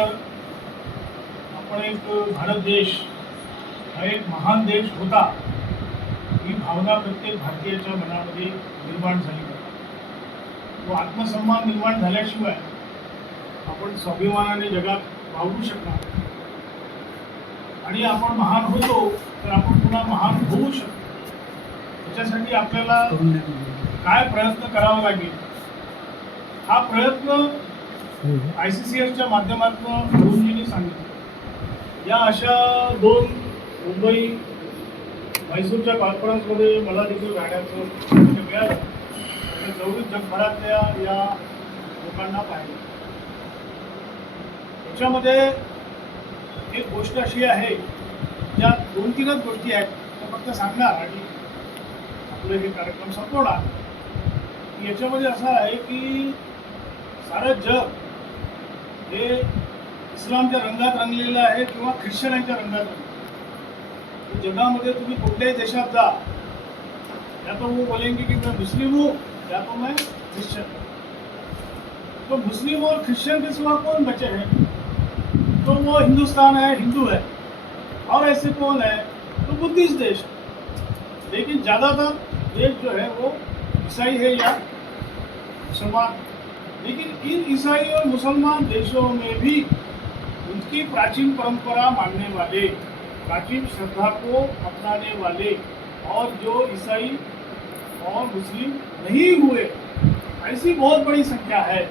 तर आपण एक भारत देश हा एक महान देश होता ही भावना प्रत्येक भारतीयाच्या मनामध्ये निर्माण झाली पाहिजे. तो आत्मसन्मान निर्माण झाल्याशिवाय आपण स्वाभिमानाने जगात वावरू शकणार आणि आपण महान होतो तर आपण पुन्हा महान होऊ शकतो. त्याच्यासाठी आपल्याला काय प्रयत्न करावा लागेल हा प्रयत्न ICCSच्या माध्यमातून अरुणजींनी सांगितलं. या अशा 2 मुंबई मैसूरच्या कॉन्फरन्समध्ये मला देखील राहण्याचं संधी मिळालं आणि 24 जगभरातल्या या लोकांना पाहिलं. याच्यामध्ये एक गोष्ट अशी आहे ज्या 2-3च गोष्टी आहेत त्या फक्त सांगणार आणि आपले हे कार्यक्रम संपवणार. याच्यामध्ये असं आहे की सारं जग हे इस्लामच्या रंगात रंगलेलं आहे किंवा ख्रिश्चनांच्या रंगात रंगलेलं. जगामध्ये तुम्ही कुठल्याही देशात जा या तो वो बोलेंगे कि मैं मुस्लिम हूँ या तो मैं क्रिश्चियन. तो मुस्लिम और क्रिश्चियन के सिवा कौन बचे हैं? तो वो हिंदुस्तान है, हिंदू है. और ऐसे कौन है? तो बुद्धिस्ट देश. लेकिन ज़्यादातर देश जो है वो ईसाई है या मुसलमान. लेकिन इन ईसाई और मुसलमान देशों में भी उनकी प्राचीन परंपरा मानने वाले, प्राचीन श्रद्धा को अपनाने वाले और जो ईसाई और मुस्लिम नहीं हुए ऐसी बहुत बड़ी संख्या है.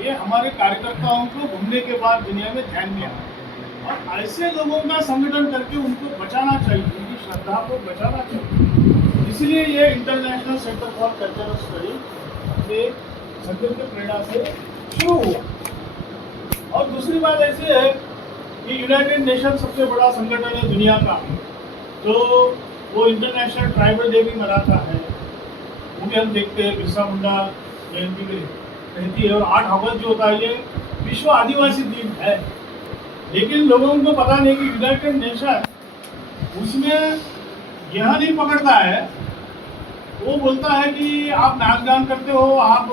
ये हमारे कार्यकर्ताओं को घूमने के बाद दुनिया में ध्यान में आया और ऐसे लोगों का संगठन करके उनको बचाना चाहिए, उनकी श्रद्धा को बचाना चाहिए. इसलिए ये international centre for cultural study के संगठन की प्रेरणा से शुरू हुआ. और दूसरी बात ऐसी है कि यूनाइटेड नेशन सबसे बड़ा संगठन है दुनिया का, तो वो इंटरनेशनल ट्राइबल डे भी मनाता है. वो भी हम देखते हैं बिरसा मुंडा जयंती भी रहती है. और 8 अगस्त जो होता है ये विश्व आदिवासी दिन है. लेकिन लोगों को पता नहीं कि यूनाइटेड नेशन उसमें यह नहीं पकड़ता है. वो बोलता है कि आप नाच गान करते हो, आप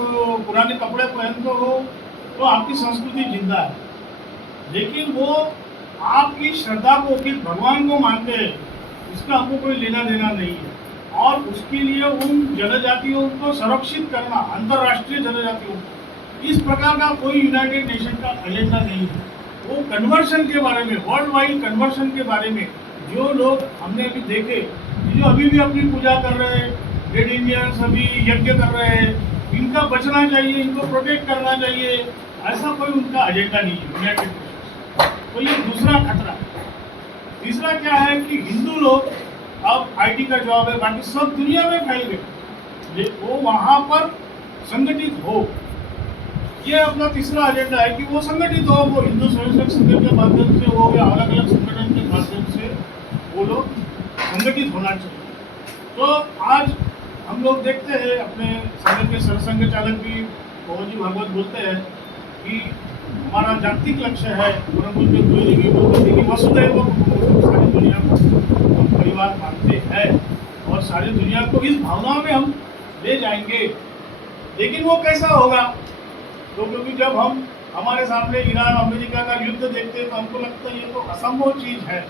पुराने कपड़े पहनते हो तो आपकी संस्कृति जिंदा है. लेकिन वो आपकी श्रद्धा को कि भगवान को मानते हैं उसका हमको कोई लेना देना नहीं है. और उसके लिए उन जनजातियों को संरक्षित करना, अंतर्राष्ट्रीय जनजातियों, इस प्रकार का कोई यूनाइटेड नेशन का एजेंडा नहीं है. वो कन्वर्शन के बारे में, वर्ल्ड वाइड कन्वर्शन के बारे में जो लोग हमने अभी देखे, जो अभी भी अपनी पूजा कर रहे हैं, रेड इंडियंस अभी यज्ञ कर रहे हैं, इनका बचना चाहिए, इनको प्रोटेक्ट करना चाहिए, ऐसा कोई उनका एजेंडा नहीं है यूनाइटेड नेशन. तो ये दूसरा खतरा है. तीसरा क्या है कि हिंदू लोग अब IT का जॉब है, बाकी सब दुनिया में फैल गए, वो वहाँ पर संगठित हो. ये अपना तीसरा एजेंडा है कि वो संगठित हो, वो हिंदू स्वयंसेवक संघ के माध्यम से हो या अलग अलग संगठन के माध्यम से वो लोग संगठित होना चाहिए. तो आज हम लोग देखते हैं अपने संघ के सरसंघ चालक भी पवन जी भागवत बोलते हैं कि हमारा जागतिक लक्ष्य है, वसुधैव कुटुंबकम, सारी दुनिया को हम परिवार मानते हैं और सारी दुनिया को इस भावना में हम ले जाएंगे. लेकिन वो कैसा होगा? तो क्योंकि जब हम हमारे सामने ईरान अमेरिका का युद्ध देखते हैं तो हमको लगता है ये तो असंभव चीज है.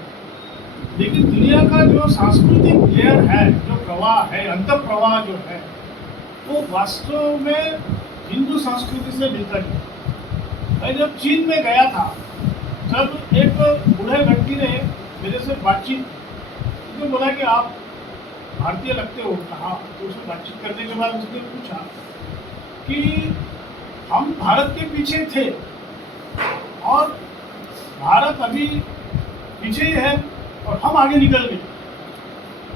लेकिन दुनिया का जो सांस्कृतिक लेयर है, जो प्रवाह है, अंत प्रवाह जो है, वो वास्तव में हिंदू संस्कृति से मिलता है. मैं जब चीन में गया था तब एक बूढ़े व्यक्ति ने मेरे से बातचीत, उसने बोला कि आप भारतीय लगते हो. कहा तो उससे बातचीत करने के बाद उसने पूछा कि हम भारत के पीछे थे और भारत अभी पीछे ही है और हम आगे निकल गए,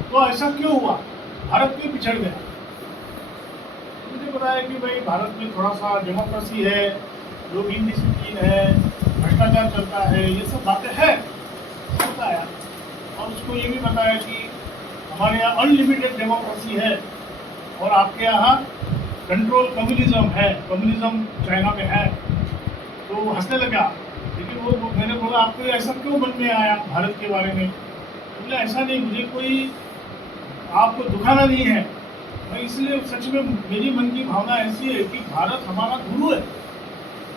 तो ऐसा क्यों हुआ? भारत क्यों पिछड़ गया? मुझे बताया कि भाई भारत में थोड़ा सा डेमोक्रेसी है, लोग इनडिसिप्लिन है, भ्रष्टाचार चलता है, ये सब बातें हैं बताया. और उसको ये भी बताया कि हमारे यहाँ अनलिमिटेड डेमोक्रेसी है और आपके यहाँ कंट्रोल कम्युनिज्म है, कम्युनिज्म चाइना में है. तो वो हंसने लगा. लेकिन वो मैंने बोला आपको ऐसा क्यों मन में आया भारत के बारे में? बोले ऐसा नहीं, मुझे कोई आपको दुखाना नहीं है, मैं इसलिए सच में मेरी मन की भावना ऐसी है कि भारत हमारा गुरु है.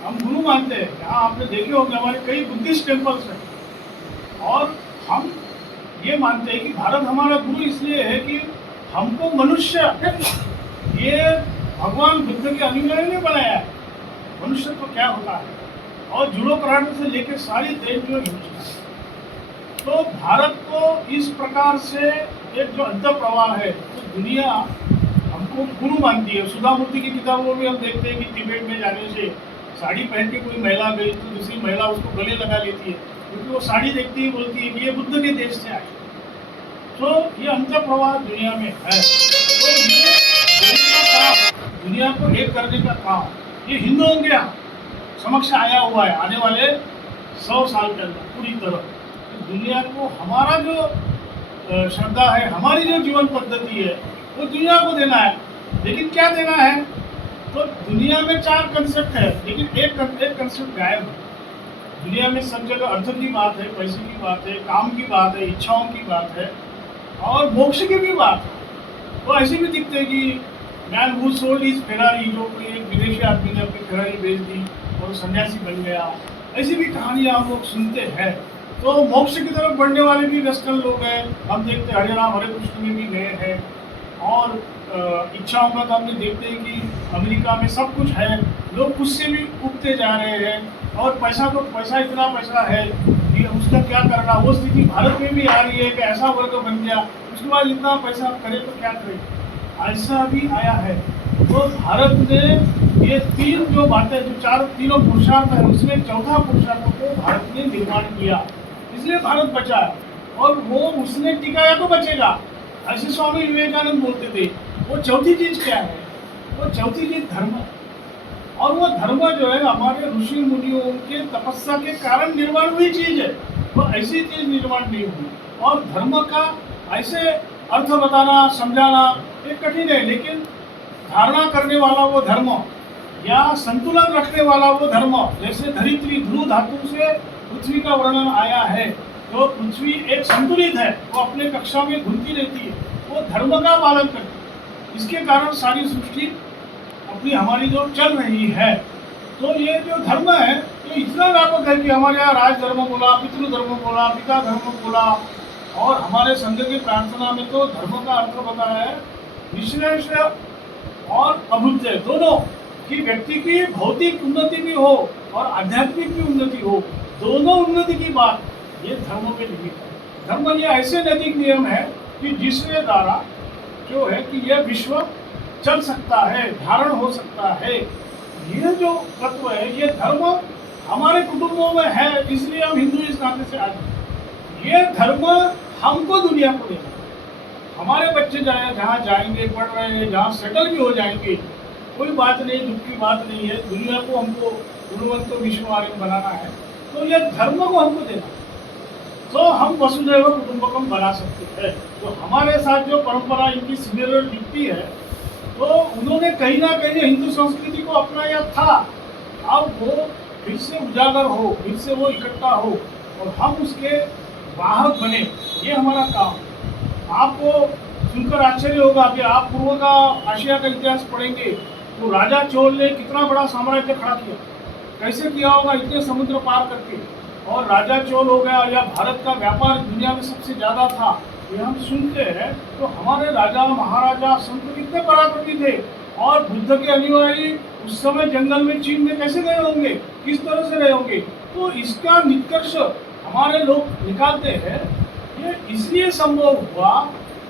हम गुरु मानते हैं। यहाँ आपने देखे होंगे हमारे कई बुद्धिस्ट टेम्पल्स हैं, और हम ये मानते हैं कि भारत हमारा गुरु इसलिए है कि हमको मनुष्य ये भगवान बुद्ध के अनुयायी ने बनाया है। मनुष्य तो क्या होता है, और जुड़ो पराठे से लेकर सारी देश जो हिंसा है। तो भारत को इस प्रकार से एक जो अंतर प्रवाह है, तो दुनिया हमको गुरु मानती है। सुधा मूर्ति की किताबों में हम देखते हैं कि तिब्बत में जाने से साड़ी पहन के कोई महिला गई तो दूसरी महिला उसको गले लगा लेती है, क्योंकि वो साड़ी देखती है, बोलती है कि ये बुद्ध के देश से आए। तो ये अंतर प्रवाह दुनिया में है। तो ये दुनिया को एक करने का काम ये हिंदुओं के समक्ष आया हुआ है आने वाले 100 साल के अंदर पूरी तरह। तो दुनिया को हमारा जो श्रद्धा है, हमारी जो जीवन पद्धति है, वो दुनिया को देना है। लेकिन क्या देना है, तो दुनिया में 4 कंसेप्ट है, लेकिन एक कंसेप्ट गायब है। दुनिया में सब जगह अर्थ की बात है, पैसे की बात है, काम की बात है, इच्छाओं की बात है, और मोक्ष की भी बात है। तो ऐसे भी दिखते हैं कि man who sold his Ferrari, जो कोई एक विदेशी आदमी ने अपनी फेरारी बेच दी और सन्यासी बन गया। ऐसी भी कहानियाँ हम लोग सुनते हैं। तो मोक्ष की तरफ बढ़ने वाले भी वेस्टर्न लोग हैं, हम देखते हरे राम हरे कृष्ण में भी गए हैं। और इच्छाओं का तो हमने देखते हैं कि अमेरिका में सब कुछ है, लोग उससे भी उगते जा रहे हैं। और पैसा तो पैसा इतना पैसा है कि उसका क्या करना, वो स्थिति भारत में भी आ रही है कि ऐसा वर्ग बन गया, उसके बाद इतना पैसा करे तो क्या करे, ऐसा भी आया है। तो भारत ने ये 3 जो बातें, जो तीनों पुरुषार्थ है, उसमें चौथा पुरुषार्थ को भारत ने निर्माण किया, इसलिए भारत बचा है। और वो उसने टिकाया तो बचेगा, ऐसे स्वामी विवेकानंद बोलते थे। वो चौथी चीज क्या है, वो चौथी चीज धर्म है। और वो धर्म जो है हमारे ऋषि मुनियों के तपस्या के कारण निर्माण हुई चीज है, वो ऐसी चीज निर्माण नहीं हुई। और धर्म का ऐसे अर्थ बताना समझाना ये कठिन है, लेकिन धारणा करने वाला वो धर्म, या संतुलन रखने वाला वो धर्म, जैसे धरित्री ध्रुव धातु से पृथ्वी का वर्णन आया है, तो पृथ्वी एक संतुलित है, वो अपने कक्षा में घूमती रहती है, वो धर्म का पालन करती है। इसके कारण सारी सृष्टि अपनी हमारी जो चल रही है। तो ये जो धर्म है ये इतना व्यापक है कि हमारे यहाँ राज धर्म बोला, पितृ धर्म बोला, पिता धर्म बोला, और हमारे संघ की प्रार्थना में तो धर्म का अर्थ बताया है निश्रेष और अभुज्य दोनों, कि व्यक्ति की भौतिक उन्नति भी हो और आध्यात्मिक भी उन्नति हो, दोनों उन्नति की बात ये धर्म में लिखित है। धर्म ये ऐसे नैतिक नियम है कि जिसके द्वारा जो है कि यह विश्व चल सकता है, धारण हो सकता है। ये जो तत्व है, ये धर्म हमारे कुटुंबों में है, इसलिए हम हिंदू इस नाते से आगे। ये धर्म हमको दुनिया को देना, हमारे बच्चे जहाँ जाएंगे, पढ़ रहे हैं, जहाँ सेटल भी हो जाएंगे, कोई बात नहीं, दुख की बात नहीं है। दुनिया को हमको गुणवंत विश्व आर्य बनाना है, तो ये धर्म को हमको देना, तो हम वसुधैव कुटुंबकम बना सकते हैं। तो हमारे साथ जो परंपरा इनकी सिमिलर दिखती है, तो उन्होंने कहीं ना कहीं हिंदू संस्कृति को अपनाया था। अब वो फिर से उजागर हो, फिर से वो इकट्ठा हो, और हम उसके वाहक बने, ये हमारा काम है। आपको सुनकर आश्चर्य होगा कि आप पूर्व का आशिया का इतिहास पढ़ेंगे तो राजा चोल ने कितना बड़ा साम्राज्य खड़ा किया, कैसे किया होगा, इतने समुद्र पार करके। और राजा चोल हो गया, या भारत का व्यापार दुनिया में सबसे ज़्यादा था, ये हम सुनते हैं। तो हमारे राजा महाराजा संत कितने पराक्रमी थे, और बुद्ध के अनुयायी उस समय जंगल में चीन में कैसे गए होंगे, किस तरह से रहे होंगे। तो इसका निष्कर्ष हमारे लोग निकालते हैं, ये इसलिए संभव हुआ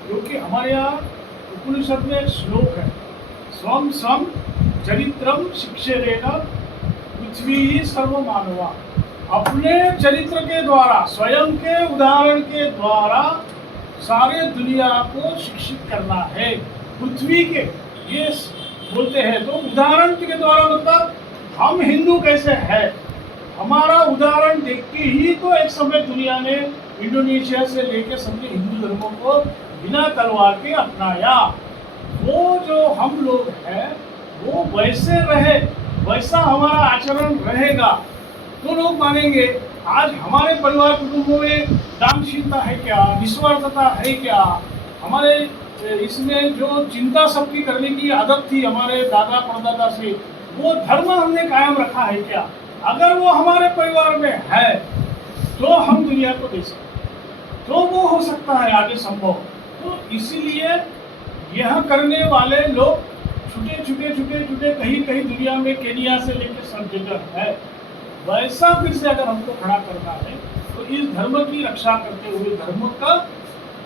क्योंकि हमारे यहाँ उपनिषद में एक श्लोक है, स्वम स्वम चरित्रम शिक्षेरेण पृथ्वी सर्व मानवा। अपने चरित्र के द्वारा, स्वयं के उदाहरण के द्वारा सारे दुनिया को शिक्षित करना है। पृथ्वी के ये बोलते हैं, तो उदाहरण के द्वारा मतलब हम हिंदू कैसे हैं, हमारा उदाहरण देख के ही तो एक समय दुनिया ने इंडोनेशिया से लेकर सबने हिंदू धर्मों को बिना तलवार के अपनाया। वो जो हम लोग हैं वो वैसे रहे, वैसा हमारा आचरण रहेगा तो लोग मानेंगे। आज हमारे परिवार कुटुंबों में दानशीलता है क्या, निस्वार्थता है क्या, हमारे इसमें जो चिंता सबकी करने की आदत थी हमारे दादा परदादा से, वो धर्म हमने कायम रखा है क्या? अगर वो हमारे परिवार में है तो हम दुनिया को दे सकते हैं, तो वो हो सकता है आगे संभव। तो इसीलिए यह करने वाले लोग छुटे कहीं कहीं दुनिया में केनिया से लेकर सब जगह है। वैसा फिर से अगर हमको खड़ा करना है तो इस धर्म की रक्षा करते हुए, धर्म का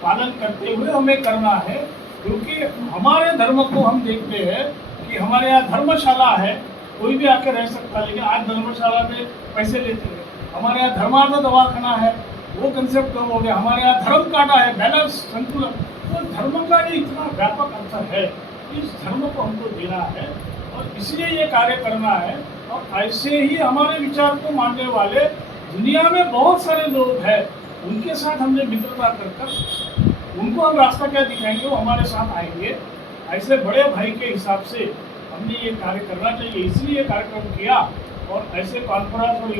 पालन करते हुए हमें करना है। क्योंकि हमारे धर्म को हम देखते हैं कि हमारे यहाँ धर्मशाला है, कोई भी आकर रह सकता है, लेकिन आज धर्मशाला में पैसे लेते हैं। हमारे यहाँ धर्मार्थ दवाखाना है, वो कंसेप्ट कम हो गया। हमारे यहाँ धर्म काटा है, बैलेंस, संतुलन। तो धर्म का ये इतना व्यापक अर्थ है, इस धर्म को हमको देना है और इसलिए ये कार्य करना है। और ऐसे ही हमारे विचार को मानने वाले दुनिया में बहुत सारे लोग हैं, उनके साथ हमने मित्रता कर उनको हम रास्ता क्या दिखाएंगे, वो हमारे साथ आएंगे। ऐसे बड़े भाई के हिसाब से हमने ये कार्य करना चाहिए, इसलिए कार्यक्रम किया। और ऐसे कॉन्फ्रेंस और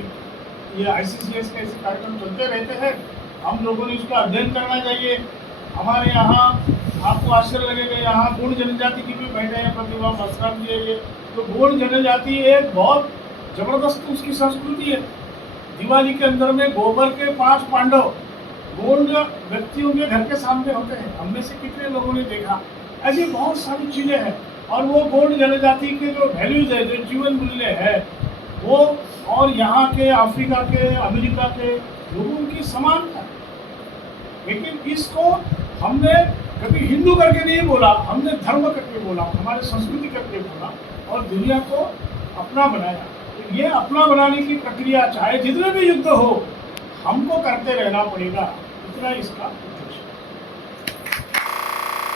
ये ICCS के ऐसे कार्यक्रम चलते रहते हैं, हम लोगों ने इसका अध्ययन करना चाहिए। हमारे यहाँ आपको आश्चर्य लगेगा, यहाँ गुण जनजाति की भी बैठे हैं, प्रतिभा मस्कराम जी है। तो गुण जनजाति एक बहुत जबरदस्त उसकी संस्कृति है। दिवाली के अंदर में गोबर के 5 पांडव गोंड व्यक्तियों के घर के सामने होते हैं, हम में से कितने लोगों ने देखा। ऐसी बहुत सारी चीजें हैं और वो गोंड जनजाति के जो वैल्यूज है, जो जीवन मूल्य है, वो और यहाँ के, अफ्रीका के, अमेरिका के लोगों की समानता है। लेकिन इसको हमने कभी हिंदू करके नहीं बोला, हमने धर्म करके बोला, हमारे संस्कृति करके बोला और दुनिया को अपना बनाया। तो ये अपना बनाने की प्रक्रिया चाहे जितने भी युद्ध हो, हमको करते रहना पड़ेगा, इतना इसका उद्देश्य है।